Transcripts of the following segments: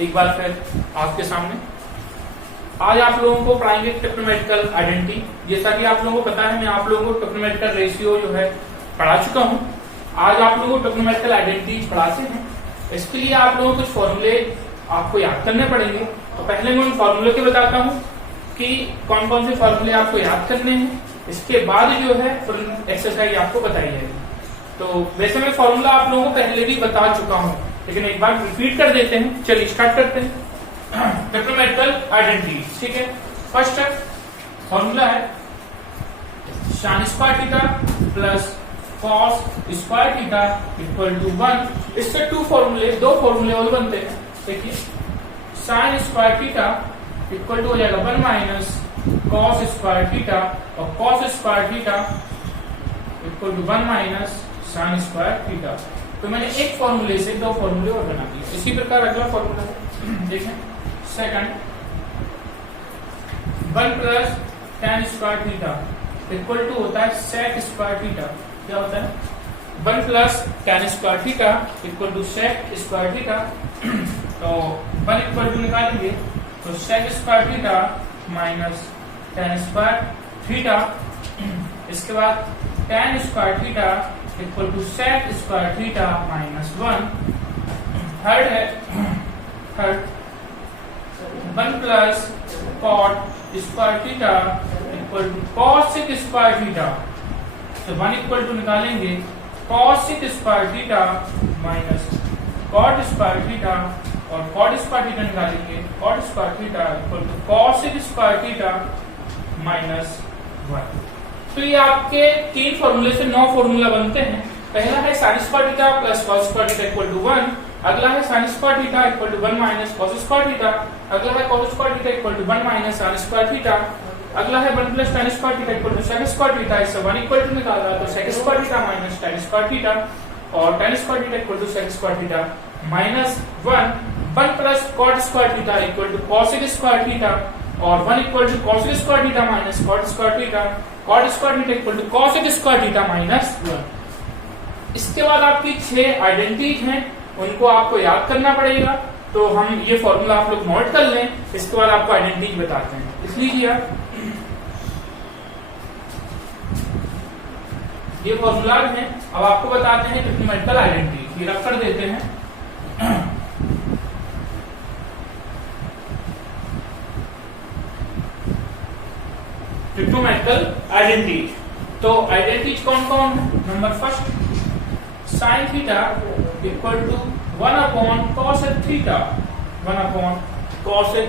एक बार फिर आपके सामने। आज आप लोगों को पढ़ाएंगे ट्रिग्नोमेट्रिकल आइडेंटिटी। जैसा कि आप लोगों को पता है, मैं आप लोगों को ट्रिग्नोमेट्रिकल रेशियो जो है पढ़ा चुका हूं। आज आप लोगों को ट्रिग्नोमेट्रिकल आइडेंटिटी पढ़ाते हैं। इसके लिए आप लोगों को कुछ फॉर्मूले आपको याद करने पड़ेंगे। तो पहले मैं उन फॉर्मूले के बताता हूं कि कौन कौन से फॉर्मूले आपको याद करने हैं। इसके बाद जो है फुल एक्सरसाइज आपको बताई जाएगी। तो वैसे मैं फॉर्मूला आप लोगों को पहले भी बता चुका हूं, लेकिन एक बार रिपीट कर देते हैं। चलिए स्टार्ट करते हैं। ट्रिग्नोमेट्रिकल आइडेंटिटी, ठीक है। फर्स्ट फॉर्मूला है sin square theta plus cos square theta equal to 1। इससे दो फॉर्मूले और बनते हैं। देखिए sin square theta equal to हो जाएगा 1 माइनस cos स्क्वायर थीटा और cos square theta equal to 1 minus sin square theta. तो मैंने एक फॉर्मूले से दो फॉर्मूले और बना दिए। इसी प्रकार अगला फॉर्मूला है, देखें second 1 plus tan square theta equal to होता है sec स्क्वायर थीटा। क्या होता है 1 plus tan square theta equal to sec square theta. तो 1 इक्वल टू निकालेंगे तो sec square theta minus tan square theta. इसके बाद tan square theta equal to sec square theta minus 1। Third 1 plus cot square theta equal to cosec square theta. तो 1 equal to निकालेंगे cosec square theta minus cot square theta और cot square theta निकालेंगे cot square theta equal to cosec square theta minus 1। तो ये आपके 3 फॉर्मूले से 9 formula बनते हैं। पहला है sin square theta plus cos square theta equal to 1। अगला है sin square theta equal to 1 minus cos square theta. अगला है cos square theta equal to 1 minus sin square theta. अगला है 1 plus tan square theta equal to sec square theta. इससे 1 equal to निकाल रहा है तो sec square theta minus tan square theta और tan square theta equal to sec square theta minus 1 plus cot square theta equal to cosec square theta और 1 equal to cosec square theta minus cot square theta. cot square theta equal to cosec square theta minus 1। इसके बाद आपकी 6 identity हैं, उनको आपको याद करना पड़ेगा। तो हम ये फॉर्मूला आप लोग नोट कर लें। इसके बाद आपको आइडेंटिटी बताते हैं। इसलिए ये फॉर्मूला है। अब आपको बताते हैं ट्रिग्नोमेट्रिकल आइडेंटिटी। रख कर देते हैं। Trigonometrical identity. तो आइडेंटिटी कौन कौन है? Number first sin theta equal to 1 upon cosec theta. 1 upon cosec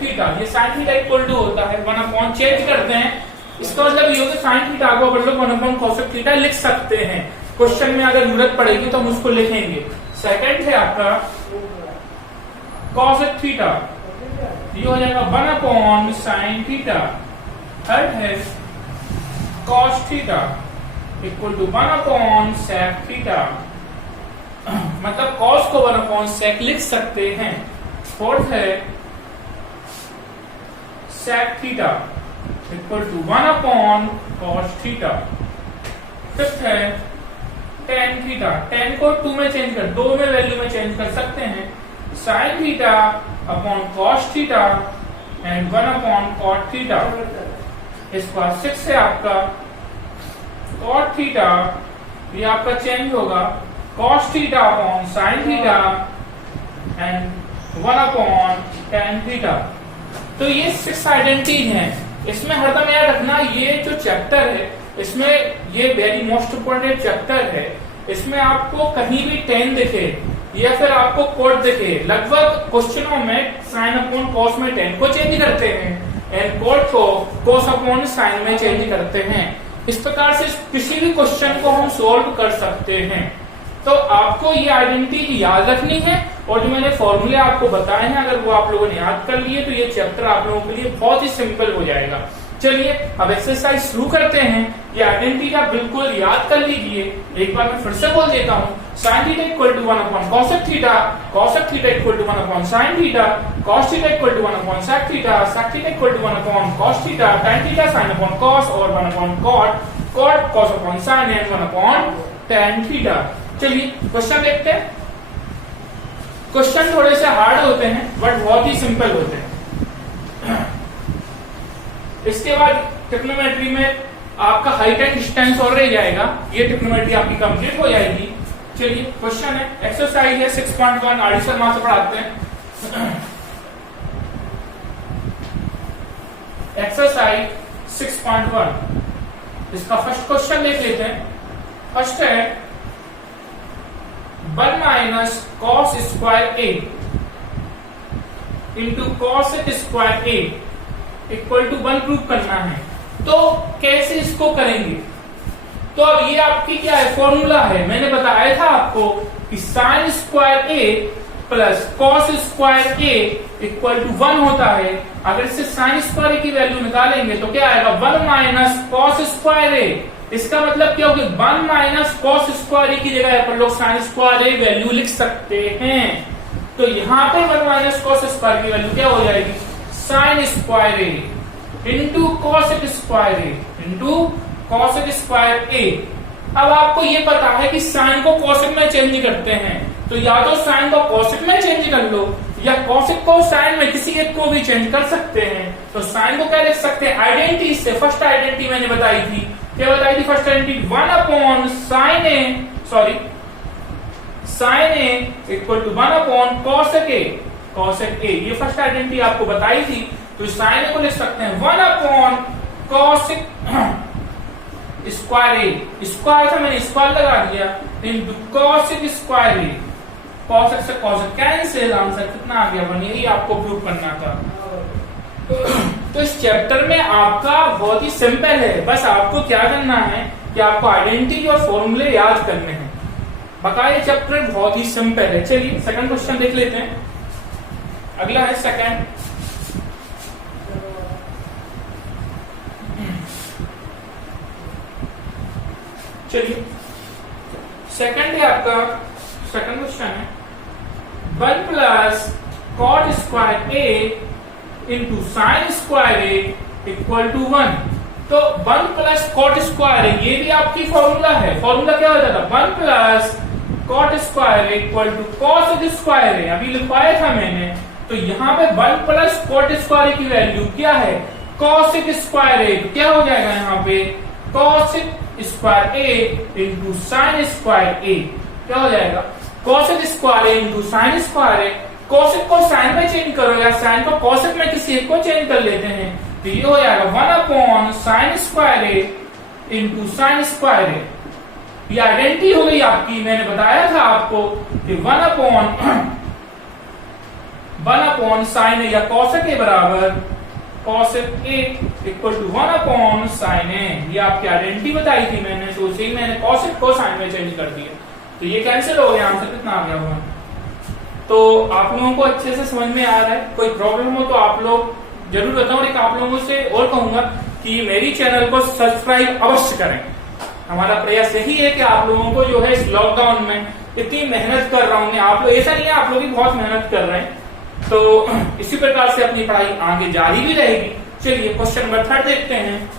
theta. ये sin थीटा इक्वल टू होता है 1 अपॉन, चेंज करते हैं। इसका मतलब ये होगा sin थीटा को अपन लोग 1 अपॉन cosec थीटा लिख सकते हैं। क्वेश्चन में अगर जरूरत पड़ेगी तो हम उसको लिखेंगे। सेकंड है आपका cosec थीटा, ये हो जाएगा 1 अपॉन sin थीटा। थर्ड है cos theta equal to 1 upon sec theta. मतलब cos को 1 अपॉन sec लिख सकते हैं। फोर्थ है sec theta equal to 1 upon cos theta. Fifth है tan थीटा। tan को 2 में चेंज कर, 2 में वैल्यू में चेंज कर सकते हैं। sin theta upon cos theta and 1 upon cot theta. इसके बाद 6 है आपका cot थीटा, ये आपका चेंज होगा cos theta upon sin theta and 1 upon tan theta. तो ये 6 आइडेंटिटी हैं। इसमें हरदम याद रखना, ये जो चैप्टर है इसमें ये वेरी मोस्ट इम्पोर्टेंट चैप्टर है। इसमें आपको कहीं भी tan दिखे या फिर आपको cot दिखे, लगभग क्वेश्चनों में sin अपॉन cos में tan को चेंज करते हैं एंड cot को cos अपॉन sin में चेंज करते हैं। इस प्रकार से किसी भी क्वेश्चन को हम सोल्व कर सकते हैं। तो आपको ये आइडेंटिटी याद रखनी है और जो मैंने फॉर्मूले आपको बताए हैं, अगर वो आप लोगों ने याद कर लिए तो ये चैप्टर आप लोगों के लिए बहुत ही सिंपल हो जाएगा। चलिए अब एक्सरसाइज शुरू करते हैं। ये आइडेंटिटी का बिल्कुल याद कर लीजिए। एक बार मैं फिर से बोल देता हूँ। sin theta equal to 1 upon cosec theta, cosec theta equal to 1 upon sin theta, cos theta equal to 1 upon sec theta, sec theta equal to 1 upon cos theta, tan theta sin upon cos और 1 upon cot, cot cos upon sin and 1 upon tan theta. चलिए question देखते हैं। Question थोड़े से hard होते हैं but बहुत ही simple होते हैं। इसके बाद ट्रिग्नोमेट्री में आपका हाइट एंड डिस्टेंस और रह जाएगा, ये ट्रिग्नोमेट्री आपकी कंप्लीट हो जाएगी। चलिए क्वेश्चन है, एक्सरसाइज है 6.1, आर डी शर्मा से पढ़ाते हैं। एक्सरसाइज 6.1, इसका फर्स्ट क्वेश्चन देख लेते हैं। फर्स्ट है 1 minus cos square A into cosec square A equal to 1 prove करना है। तो कैसे इसको करेंगे? तो अब ये आपकी क्या है, फॉर्मूला है। मैंने बताया था आपको कि sine square A plus cos square A equal to 1 होता है। अगर इससे साइन स्क्वायर ए की वैल्यू निकालेंगे तो क्या आएगा, 1 माइनस कॉस स्क्वायर ए। इसका मतलब क्या होगा, 1 माइनस कॉस स्क्वायर ए की जगह पर लोग साइन स्क्वायर ए वैल्यू लिख सकते हैं। तो यहाँ पे 1 माइनस कॉस स्क्वायर की वैल्यू क्या हो जाएगी, sign square A into cosec square A into cosec square ए। अब आपको ये पता है कि साइन को कॉसेक में चेंज करते हैं, तो या तो साइन को कॉसेक में चेंज कर लो या कॉसेक को साइन में किसी एक को भी चेंज कर सकते हैं। तो साइन को क्या लिख सकते हैं, आइडेंटिटी से। फर्स्ट आइडेंटिटी मैंने बताई थी, क्या बताई थी first identity, 1 upon sine A, sorry sine A equal to 1 upon cosec A, cosec A. ये फर्स्ट आइडेंटिटी आपको बताई थी। तो साइन को लिख सकते हैं 1 अपॉन कॉसेक स्क्वायर ए, स्क्वायर था मैंने स्क्वायर लगा दिया, इंटू कॉसेक स्क्वायर ए। कॉसेक से कॉसेक कैंसिल, आंसर कितना आ गया 1। यही आपको प्रूव करना था। तो इस चैप्टर में आपका बहुत ही सिंपल है, बस आपको क्या करना है कि आपको आइडेंटिटी और फॉर्मूले याद करने हैं। बकाया चैप्टर बहुत ही सिंपल है। चलिए सेकंड क्वेश्चन देख लेते हैं। अगला है सेकंड, चलिए सेकंड है आपका, सेकंड क्वेश्चन है 1 plus cot square A into sine square A equal to 1। तो 1 प्लस कॉट स्क्वायर ए, ये भी आपकी फॉर्मूला है। फॉर्मूला क्या हो जाता है, 1 plus cot square A equal to cosec square A, अभी लिखवाया था मैंने। तो यहाँ पे 1 प्लस कॉट स्क्वायर ए की वैल्यू क्या है, कॉसेक स्क्वायर ए। तो क्या हो जाएगा यहाँ पे, cosec square A into sine square ए। क्या हो जाएगा, cosec square A into sine square A. Cosec को साइन में चेंज करो या साइन को कॉसेक में किसी एक को चेंज कर लेते हैं, तो ये हो जाएगा 1 upon sign square A into sine square ए। ये आइडेंटिटी हो गई आपकी। मैंने बताया था आपको कि 1 अपॉन साइन ए या कॉसेक ए बराबर cosec A equal to 1 upon sine A. ये आपकी आइडेंटिटी बताई थी मैंने, तो उसे ही मैंने कॉसेक को साइन में चेंज कर दिया। तो ये कैंसिल हो गया, आंसर कितना आ गया हुआ। तो आप लोगों को अच्छे से समझ में आ रहा है। कोई प्रॉब्लम हो तो आप लोग जरूर बताओ। और एक आप लोगों से और कहूंगा कि मेरी चैनल को सब्सक्राइब अवश्य करें। हमारा प्रयास यही है कि आप लोगों को जो है इस लॉकडाउन में इतनी मेहनत कर रहा हूं आप लोग, ऐसा नहीं है आप लोग भी बहुत मेहनत कर रहे हैं, तो इसी प्रकार से अपनी पढ़ाई आगे जारी भी रहेगी। चलिए क्वेश्चन नंबर 3 देखते हैं।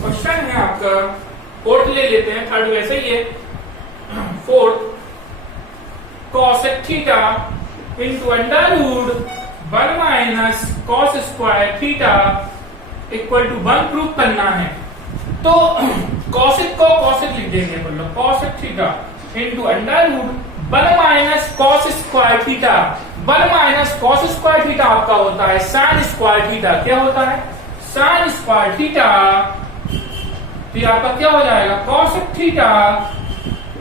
क्वेश्चन है आपका, फोर्थ ले लेते हैं, थर्ड वैसे ही है। Fourth, cosec theta into under root 1 minus cos square theta equal to 1 prove करना है। तो कॉसेक को कॉसेक लिख देंगे, बोलो cosec theta into under root 1 minus cos square theta. 1 minus cos square theta आपका होता है साइन स्क्वायर थीटा। क्या होता है, साइन स्क्वायर थीटा। तो ये आपका क्या हो जाएगा, कॉसेक थीटा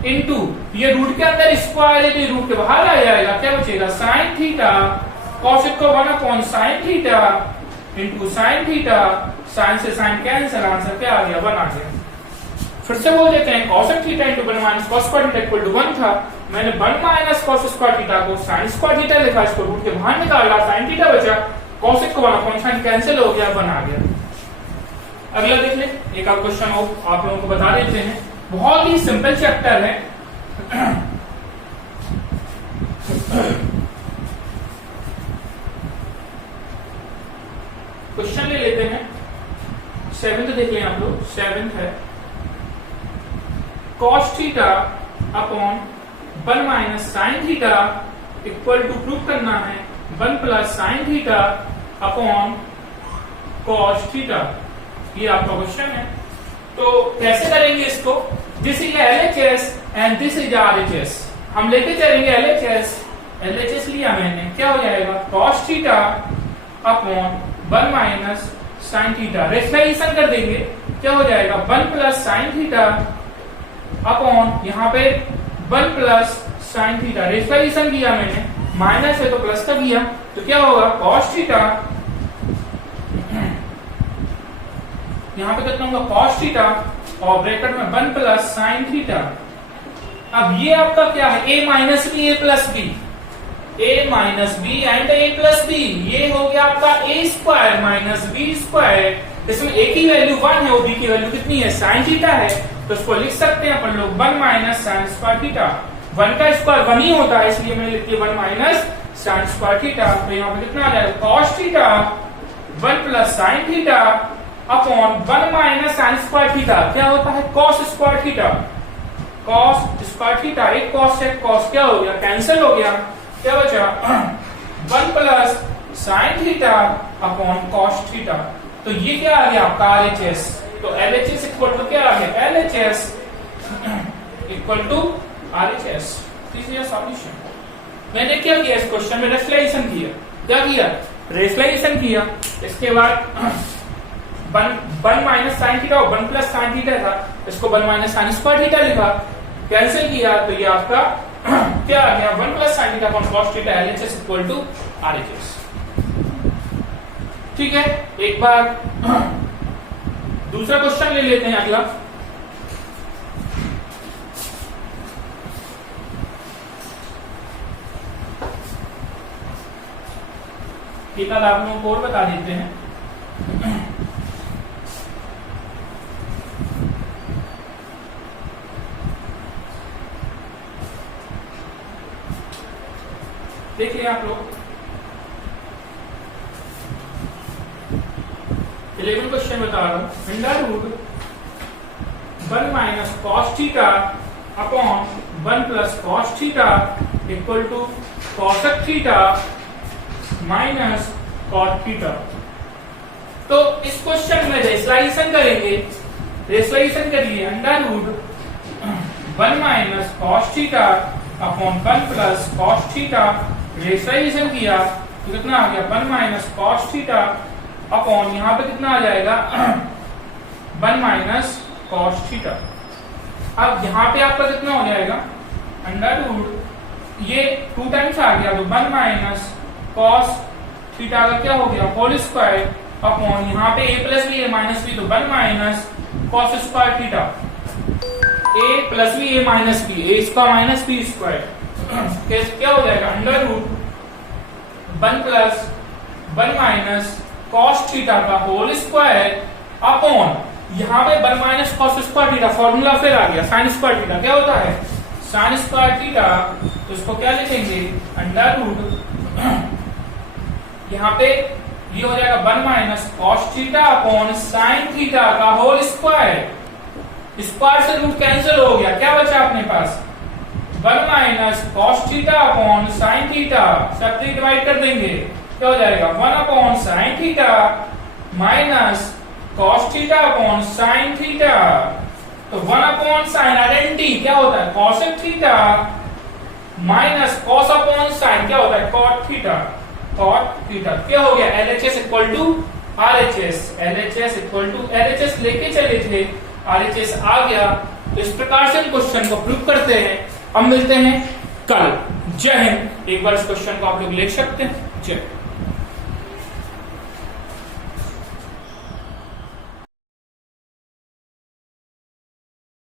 इंटू, ये रूट के अंदर स्क्वायर है तो रूट के बाहर आ जाएगा, क्या बचेगा, साइन थीटा। कॉसेक को 1 upon sine theta into sine theta. Sine से साइन कैंसिल, आंसर क्या आ गया, 1 आ गया। फिर से बोल देते हैं, cosec theta into 1 minus cos square theta equal to 1 था। मैंने 1 माइनस कॉस स्क्वायर थीटा को साइन स्क्वायर थीटा लिखा, इसको रूट के बाहर निकाला, साइन थीटा बचा। कॉसेक को 1 अपॉन साइन कैंसिल हो गया, 1 आ गया। अगला देख ले, एक और क्वेश्चन आप लोगों को बता देते हैं, बहुत ही सिंपल चैप्टर है। क्वेश्चन ले लेते हैं सेवेंथ देख लें आप लोग, सेवेंथ है cos theta upon 1 minus sine theta equal to prove करना है 1 plus sine theta upon cos theta. ये आपका क्वेश्चन है। तो कैसे करेंगे इसको? This is LHS and this is RHS। हम लेके चलेंगे LHS लिया मैंने, क्या हो जाएगा cos theta upon 1 minus sine theta. Rationalisation कर देंगे, क्या हो जाएगा 1 प्लस साइन थीटा अपॉन यहाँ पे 1 प्लस साइन थीटा। रेशनलाइजेशन किया मैंने, माइनस है तो प्लस का किया, तो क्या होगा cos थीटा, यहाँ पे कितना होगा cos थीटा और ब्रैकेट में 1 प्लस साइन थीटा। अब ये आपका क्या है a minus B a plus B, a minus B and a plus B. ये हो गया आपका a square minus B square. इसमें a की वैल्यू 1 है और b की वैल्यू कितनी है साइन थीटा है, तो इसको लिख सकते हैं अपन लोग 1 माइनस साइन स्क्वायर थीटा। 1 का स्क्वायर 1 ही होता है, इसलिए मैंने लिख दिया 1 माइनस साइन स्क्वायर थीटा। तो यहाँ पे कितना आ जाएगा cos theta 1 plus sine theta upon 1 minus sine square theta. क्या होता है cos square theta, cos square theta. एक cos से cos क्या हो गया, कैंसिल हो गया, क्या बचा 1 plus sine theta upon cos theta. तो ये क्या आ गया आपका RHS। तो LHS इक्वल टू क्या आ गया, LHS equal to RHS। This is solution. मैंने क्या किया इस क्वेश्चन में, रेशनलाइजेशन किया। क्या किया, रेशनलाइजेशन किया। इसके बाद 1 माइनस साइन थीटा और 1 प्लस साइन थीटा था, इसको 1 माइनस साइन स्क्वायर थीटा लिखा, कैंसिल किया, तो ये आपका क्या आ गया 1 plus sine theta upon cos theta. LHS equal to RHS। ठीक है, एक बार दूसरा क्वेश्चन ले लेते हैं अगला। एक आध आप लोगों को और बता देते हैं। देखिए आप लोग 11 क्वेश्चन बता रहा हूं। Under root 1 minus cos theta upon 1 plus cos theta equal to cosec theta minus cot theta. तो इस क्वेश्चन में रेशनलाइजेशन करेंगे। रेशनलाइजेशन करिए, under root 1 minus cos theta upon 1 plus cos theta. Rationalisation किया तो कितना आ गया 1 माइनस cos थीटा अपॉन यहाँ पे कितना आ जाएगा 1 माइनस cos थीटा। अब यहाँ पे आपका कितना हो जाएगा अंडर रूट, ये 2 टाइम्स आ गया तो 1 माइनस cos थीटा का क्या हो गया होल स्क्वायर अपॉन यहाँ पे a plus B a minus B, तो 1 minus cos square theta. a plus B a minus B, a square minus B square, क्या हो जाएगा under root 1 plus 1 minus cos theta का होल स्क्वायर अपॉन यहाँ पे 1 minus cos square theta. Formula फिर आ गया sin स्क्वायर थीटा, क्या होता है sin स्क्वायर थीटा। तो इसको क्या लिखेंगे अंडर रूट, यहाँ पे ये हो जाएगा 1 minus cos theta upon sin theta का होल स्क्वायर। स्क्वायर से रूट कैंसिल हो गया, क्या बचा अपने पास 1 minus cos theta upon sin theta. Separate divide कर देंगे, क्या हो जाएगा 1 upon sin theta minus cos theta upon sin theta. तो 1 अपॉन sin आइडेंटिटी क्या होता है cosec theta minus cos upon sin क्या होता है cot थीटा। cot थीटा क्या हो गया LHS equal to RHS। LHS equal to LHS लेके चले थे, RHS आ गया। तो इस प्रकार से क्वेश्चन को प्रूव करते हैं। अब मिलते हैं कल। जय हिंद। एक बार इस क्वेश्चन को आप लोग लिख सकते हैं। जय।